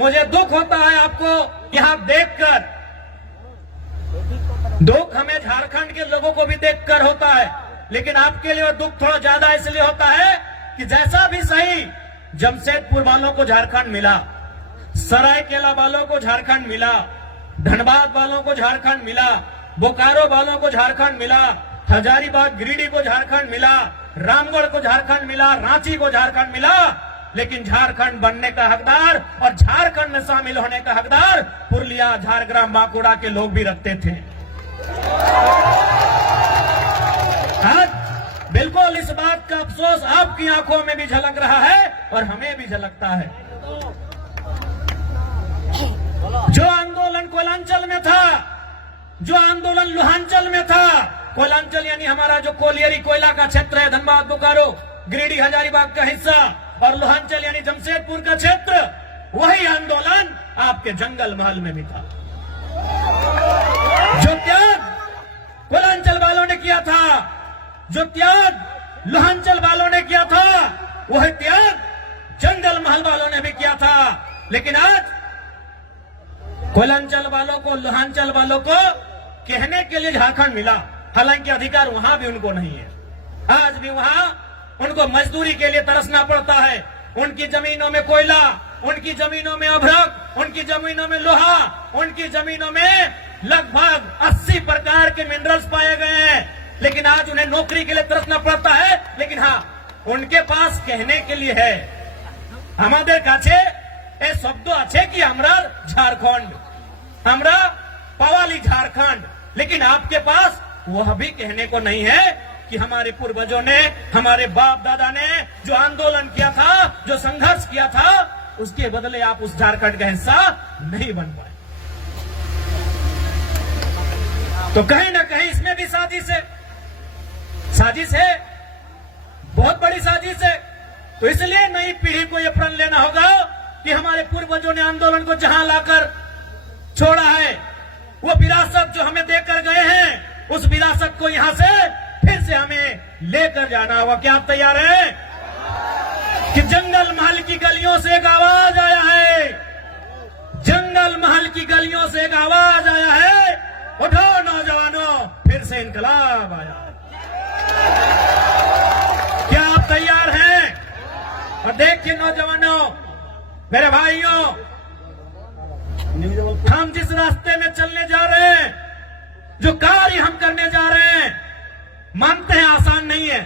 मुझे दुख होता है आपको यहां देखकर। दुख हमें झारखंड के लोगों को भी देखकर होता है, लेकिन आपके लिए वो दुख थोड़ा ज्यादा इसलिए होता है कि जैसा भी सही जमशेदपुर वालों को झारखंड मिला, सरायकेला वालों को झारखंड मिला, धनबाद वालों को झारखंड मिला, बोकारो वालों को झारखंड मिला, हजारीबाग गिरिडीह को झारखंड मिला, रामगढ़ को झारखंड मिला, रांची को झारखंड मिला, लेकिन झारखंड बनने का हकदार और झारखंड में शामिल होने का हकदार पुरुलिया, झारग्राम, बांकुड़ा के लोग भी रखते थे। आज बिल्कुल इस बात का अफसोस आपकी आंखों में भी झलक रहा है और हमें भी झलकता है। जो आंदोलन कोयलांचल में था, जो आंदोलन लोहांचल में था, कोयलांचल यानी हमारा जो कोलियरी कोयला का क्षेत्र है, धनबाद, बोकारो, गिरिडीह, हजारीबाग का हिस्सा, और लोहांचल यानी जमशेदपुर का क्षेत्र, वही आंदोलन आपके जंगल महल में भी था। जो त्याग कोयलांचल वालों ने किया था, जो त्याग लोहांचल वालों ने किया था, वही त्याग जंगल महल वालों ने भी किया था। लेकिन आज कोयलांचल वालों को, लोहांचल वालों को कहने के लिए झारखंड मिला, हालांकि अधिकार वहां भी उनको नहीं है। आज भी वहां उनको मजदूरी के लिए तरसना पड़ता है। उनकी जमीनों में कोयला, उनकी जमीनों में अभ्रक, उनकी जमीनों में लोहा, उनकी जमीनों में लगभग 80 प्रकार के मिनरल्स पाए गए हैं, लेकिन आज उन्हें नौकरी के लिए तरसना पड़ता है। लेकिन हाँ, उनके पास कहने के लिए है, हमारे काछे ए शब्द अच्छे कि हमरा झारखंड, हमरा पवाली झारखंड, लेकिन आपके पास वह भी कहने को नहीं है कि हमारे पूर्वजों ने, हमारे बाप दादा ने जो आंदोलन किया था, जो संघर्ष किया था, उसके बदले आप उस झारखंड का हिस्सा नहीं बन पाए। तो कहीं ना कहीं इसमें भी साजिश है, साजिश है, बहुत बड़ी साजिश है। तो इसलिए नई पीढ़ी को यह प्रण लेना होगा कि हमारे पूर्वजों ने आंदोलन को जहां लाकर छोड़ा है, वो विरासत जो हमें देकर गए हैं, उस विरासत को यहां से फिर से हमें लेकर जाना होगा। क्या आप तैयार हैं? कि जंगल महल की गलियों से एक आवाज आया है, जंगल महल की गलियों से एक आवाज आया है, उठो नौजवानों, फिर से इनकलाब आया। क्या आप तैयार हैं? और देखिए नौजवानों, मेरे भाइयों, हम जिस रास्ते में चलने जा रहे हैं, जो कार्य हम करने जा रहे हैं, मानते हैं आसान नहीं है,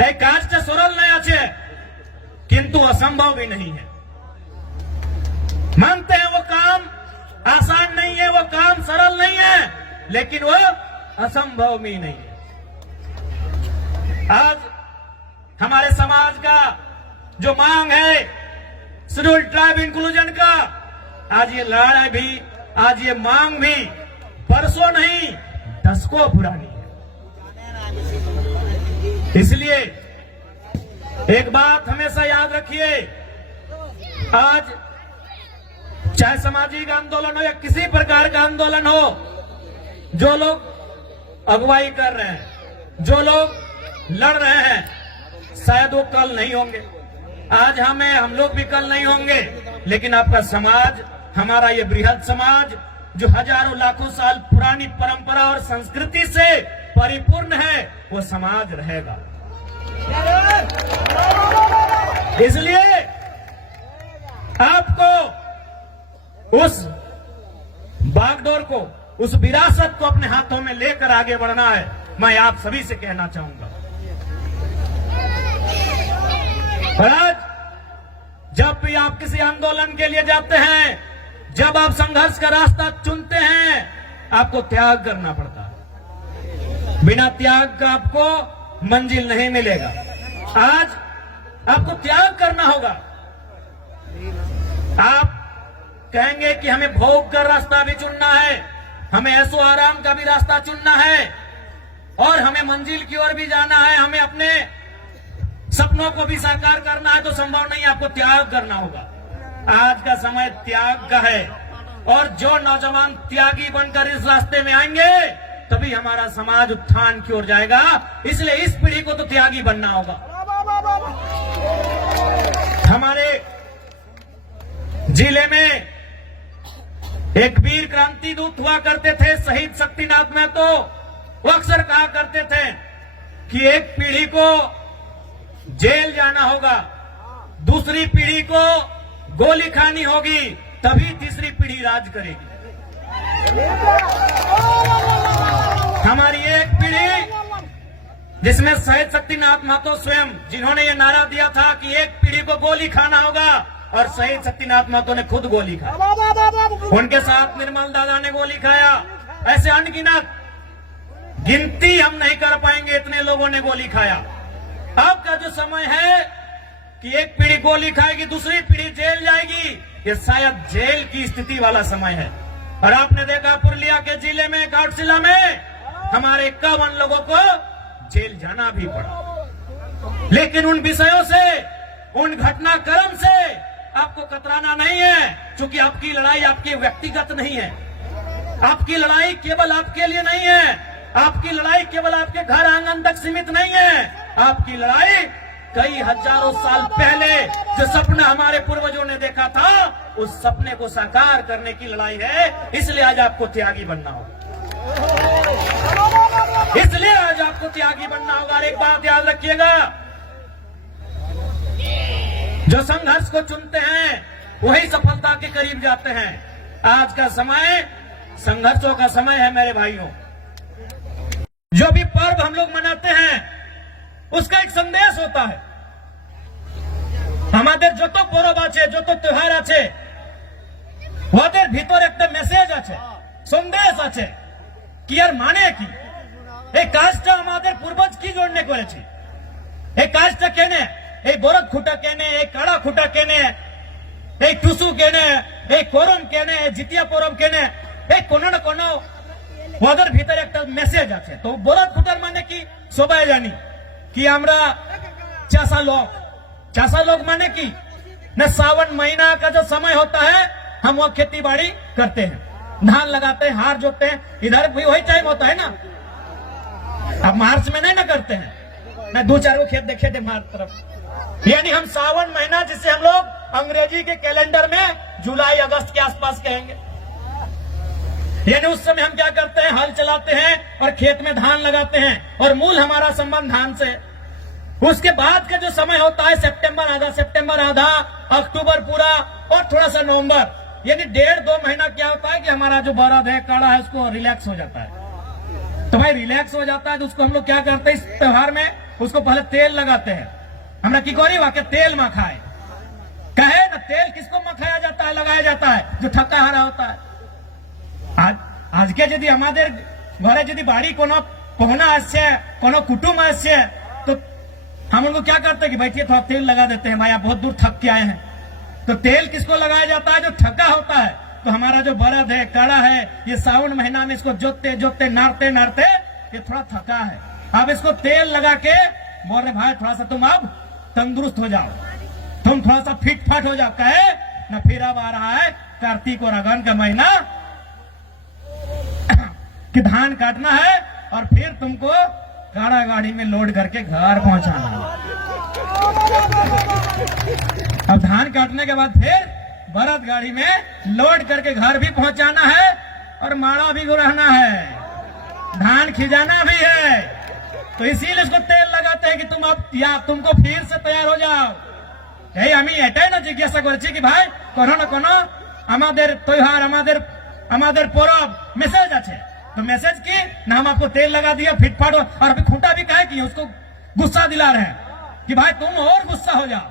एक काज से सरल नहीं आछे, किंतु असंभव भी नहीं है। मानते हैं वो काम आसान नहीं है, वो काम सरल नहीं है, लेकिन वो असंभव भी नहीं है। आज हमारे समाज का जो मांग है शेड्यूल ट्राइब इंक्लूजन का, आज ये लड़ाई भी, आज ये मांग भी परसों नहीं दशकों पुरानी है। इसलिए एक बात हमेशा याद रखिए, आज चाहे सामाजिक आंदोलन हो या किसी प्रकार का आंदोलन हो, जो लोग अगुवाई कर रहे हैं, जो लोग लड़ रहे हैं, शायद वो कल नहीं होंगे, आज हम लोग भी कल नहीं होंगे, लेकिन आपका समाज, हमारा ये बृहद समाज जो हजारों लाखों साल पुरानी परंपरा और संस्कृति से परिपूर्ण है, वो समाज रहेगा। इसलिए आपको उस बागडोर को, उस विरासत को अपने हाथों में लेकर आगे बढ़ना है। मैं आप सभी से कहना चाहूंगा, और आज जब भी आप किसी आंदोलन के लिए जाते हैं, जब आप संघर्ष का रास्ता चुनते हैं, आपको त्याग करना पड़ता है। बिना त्याग का आपको मंजिल नहीं मिलेगा। आज आपको त्याग करना होगा। आप कहेंगे कि हमें भोग का रास्ता भी चुनना है, हमें ऐसो आराम का भी रास्ता चुनना है, और हमें मंजिल की ओर भी जाना है, हमें अपने सपनों को भी साकार करना है, तो संभव नहीं, आपको त्याग करना होगा। आज का समय त्याग का है, और जो नौजवान त्यागी बनकर इस रास्ते में आएंगे, तभी हमारा समाज उत्थान की ओर जाएगा। इसलिए इस पीढ़ी को तो त्यागी बनना होगा। हमारे जिले में एक वीर क्रांति दूत हुआ करते थे शहीद शक्तिनाथ महतो। वो अक्सर कहा करते थे कि एक पीढ़ी को जेल जाना होगा, दूसरी पीढ़ी को गोली खानी होगी, तभी तीसरी पीढ़ी राज करेगी। हमारी एक पीढ़ी जिसमें शहीद शक्तिनाथ महतो स्वयं, जिन्होंने ये नारा दिया था कि एक पीढ़ी को गोली खाना होगा, और शहीद शक्तिनाथ महतो ने खुद गोली खाई। उनके साथ निर्मल दादा ने गोली खाया। ऐसे अनगिनत, गिनती हम नहीं कर पाएंगे, इतने लोगों ने गोली खाया। अब का जो समय है कि एक पीढ़ी गोली खाएगी, दूसरी पीढ़ी जेल जाएगी, ये शायद जेल की स्थिति वाला समय है। और आपने देखा पुरुलिया के जिले में, घाटशिला में हमारे 51 लोगों को जेल जाना भी पड़ा। लेकिन उन विषयों से, उन घटनाक्रम से आपको कतराना नहीं है, क्योंकि आपकी लड़ाई आपकी व्यक्तिगत नहीं है। आपकी लड़ाई केवल आपके लिए नहीं है, आपकी लड़ाई केवल आपके घर आंगन तक सीमित नहीं है। आपकी लड़ाई कई हजारों साल पहले जो सपना हमारे पूर्वजों ने देखा था, उस सपने को साकार करने की लड़ाई है। इसलिए आज आपको त्यागी बनना होगा, इसलिए आज आपको त्यागी बनना होगा। और एक बात याद रखिएगा, जो संघर्ष को चुनते हैं वही सफलता के करीब जाते हैं। आज का समय संघर्षों का समय है मेरे भाइयों। जो भी पर्व हम लोग मनाते हैं उसका एक संदेश होता है। हमारे जो तो पर्व आछे, जो तो त्योहार आछे, ওদের ভিতর একটা মেসেজ আছে, সন্দেশ আছে কি আর মানে কি, এই কাজটা আমাদের পূর্বজ কি জন্য করেছে, এই কাজটা কেনে, এই বরদ খুঁটা কেনে, এই কাড়া খুঁটা কেনে, এই টুসু কেনে, এই করম কেনে, জিতিয়া পরব কেনে, এই কোনো না কোনো ওদের ভিতরে একটা মেসেজ আছে। তো বরদ খুঁটার মানে কি সবাই জানি कि আমরা चासा लोग माने की न, सावन महीना का जो समय होता है हम वो खेती बाड़ी करते हैं, धान लगाते हैं, हार जोतते हैं। इधर भी वही टाइम होता है ना। अब मार्च में नहीं ना करते हैं, मैं 2-4 खेत देखे थे मार्च तरफ। यानी हम सावन महीना, जिसे हम लोग अंग्रेजी के कैलेंडर में जुलाई अगस्त के आसपास कहेंगे, यानी उस समय हम क्या करते हैं, हल चलाते हैं और खेत में धान लगाते हैं, और मूल हमारा संबंध धान से। उसके बाद का जो समय होता है सितंबर आधा, अक्टूबर पूरा, और थोड़ा सा नवंबर, यानी 1.5-2 महीना क्या होता है कि हमारा जो बरद है, काड़ा है, उसको रिलैक्स हो जाता है। तो भाई रिलैक्स हो जाता है तो उसको हम लोग क्या करते हैं, इस त्योहार में उसको पहले तेल लगाते हैं। हमरा की कोरी वाके तेल मखाए कहे ना, तेल किसको मखाया जाता है, लगाया जाता है, जो थका हारा होता है। आज के यदि हमारे घरे यदि बाड़ी कोनो पहुना आसे, कोनो कुटुंब आसे, तो हम उनको क्या करते हैं कि बैठिए थोड़ा तेल लगा देते हैं, भाई आप बहुत दूर थक के आए हैं। तो तेल किसको लगाया जाता है, जो थका होता है। तो हमारा जो बरद है, काड़ा है, ये सावन महीना में इसको जोतते नारते ये थोड़ा थका है। अब इसको तेल लगा के बोल रहे भाई थोड़ा सा तुम अब तंदुरुस्त हो जाओ, तुम थोड़ा सा फिट फाट हो जाओ। कहे ना, फिर अब आ रहा है कार्तिक और अगन का महीना कि धान काटना है और फिर तुमको काड़ा गाड़ी में लोड करके घर पहुंचाना है। अब धान काटने के बाद फिर बरद गाड़ी में लोड करके घर भी पहुंचाना है, और माड़ा भी रहना है, धान खिजाना भी है। तो इसीलिए इसको तेल लगाते हैं कि तुम अब या तुमको फिर से तैयार हो जाओ। यही हमें एटाई ना जिज्ञासा करছি कि भाई कोनो ना कोनो আমাদের त्योहार, আমাদের पर्व मैसेज আছে। तो मैसेज की ना, हम आपको तेल लगा दिया फिटफाट, और अभी खूंटा भी कहे कि उसको गुस्सा दिला रहे हैं कि भाई तुम और गुस्सा हो जाओ,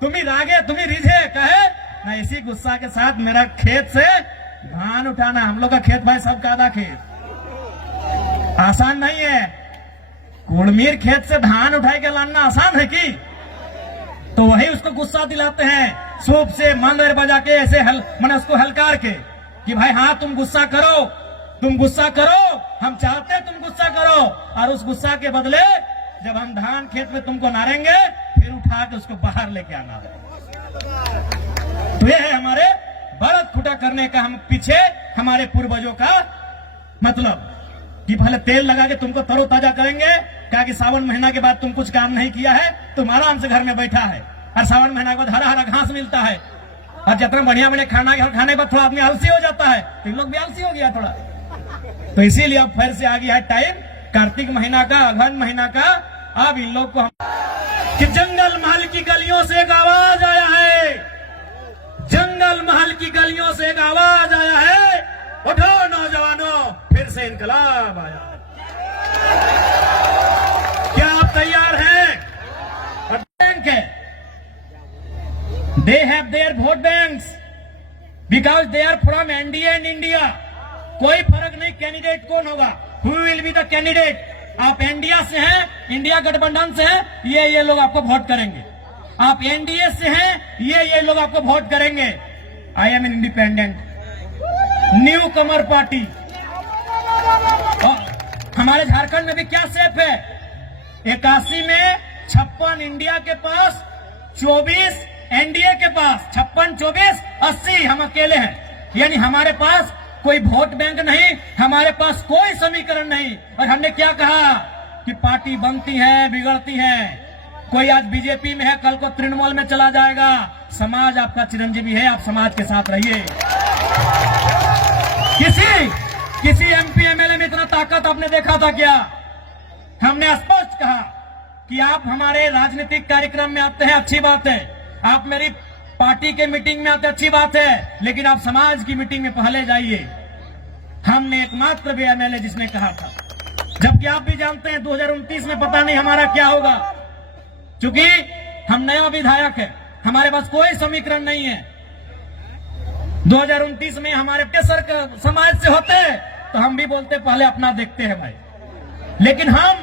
तुम ही रागे, तुम ही रिझे। कहे ना, इसी गुस्सा के साथ मेरा खेत से धान उठाना, हम लोग का खेत भाई सबका आधा खेत, आसान नहीं है। कुड़मीर खेत से धान उठाई के लाना आसान है कि? तो वही उसको गुस्सा दिलाते हैं, सूप से मंदिर बजा के ऐसे मैंने उसको हलकार के कि भाई हाँ तुम गुस्सा करो, हम चाहते हैं तुम गुस्सा करो, और उस गुस्सा के बदले जब हम धान खेत में तुमको नारेंगे, फिर उठा के उसको बाहर लेके आना है। तो ये है हमारे बरद खुटा करने का, हम पीछे हमारे पूर्वजों का मतलब कि पहले तेल लगा के तुमको तरोताजा करेंगे। क्या कि सावन महीना के बाद तुम कुछ काम नहीं किया है, तुम आराम से घर में बैठा है, और सावन महीना के बाद हरा हरा घास मिलता है, और जितना बढ़िया बढ़िया खाना खाने पर थोड़ा आदमी आलसी हो जाता है, तो इन लोग भी आलसी हो गया थोड़ा। तो इसीलिए अब फिर से आ गया है टाइम कार्तिक महीना का, अगहन महीना का। अब इन लोग को कि जंगल महल की गलियों से एक आवाज आया है, जंगल महल की गलियों से एक आवाज आया है, उठो नौजवानों, फिर से इनकलाब आया। क्या आप तैयार हैं? बैंक है, they have their vote banks because they are from NDA and India. कोई फर्क नहीं कैंडिडेट कौन होगा, who will be the candidate. आप इंडिया से हैं, इंडिया गठबंधन से हैं, ये लोग आपको वोट करेंगे। आप एनडीए से हैं, ये लोग आपको वोट करेंगे। I am an independent new Qamar party. हमारे झारखंड में भी क्या सेफ है, 81 में 56 इंडिया के पास, 24 एनडीए के पास, 56, 24, 80 हम अकेले हैं। यानी हमारे पास कोई वोट बैंक नहीं, हमारे पास कोई समीकरण नहीं। और हमने क्या कहा कि पार्टी बनती है, बिगड़ती है। कोई आज बीजेपी में है, कल को तृणमूल में चला जाएगा। समाज आपका चिरंजीवी है, आप समाज के साथ रहिए। किसी एमपी एमएलए में इतना ताकत आपने देखा था क्या? हमने स्पष्ट कहा कि आप हमारे राजनीतिक कार्यक्रम में आते हैं, अच्छी बात है। आप मेरी पार्टी के मीटिंग में आते, अच्छी बात है, लेकिन आप समाज की मीटिंग में पहले जाइए। हमने एकमात्र भी एमएलए जिसने कहा था, जबकि आप भी जानते हैं 2029 में पता नहीं हमारा क्या होगा, क्योंकि हम नया विधायक है, हमारे पास कोई समीकरण नहीं है। 2029 में हमारे केसर समाज से होते तो हम भी बोलते पहले अपना देखते हैं भाई, लेकिन हम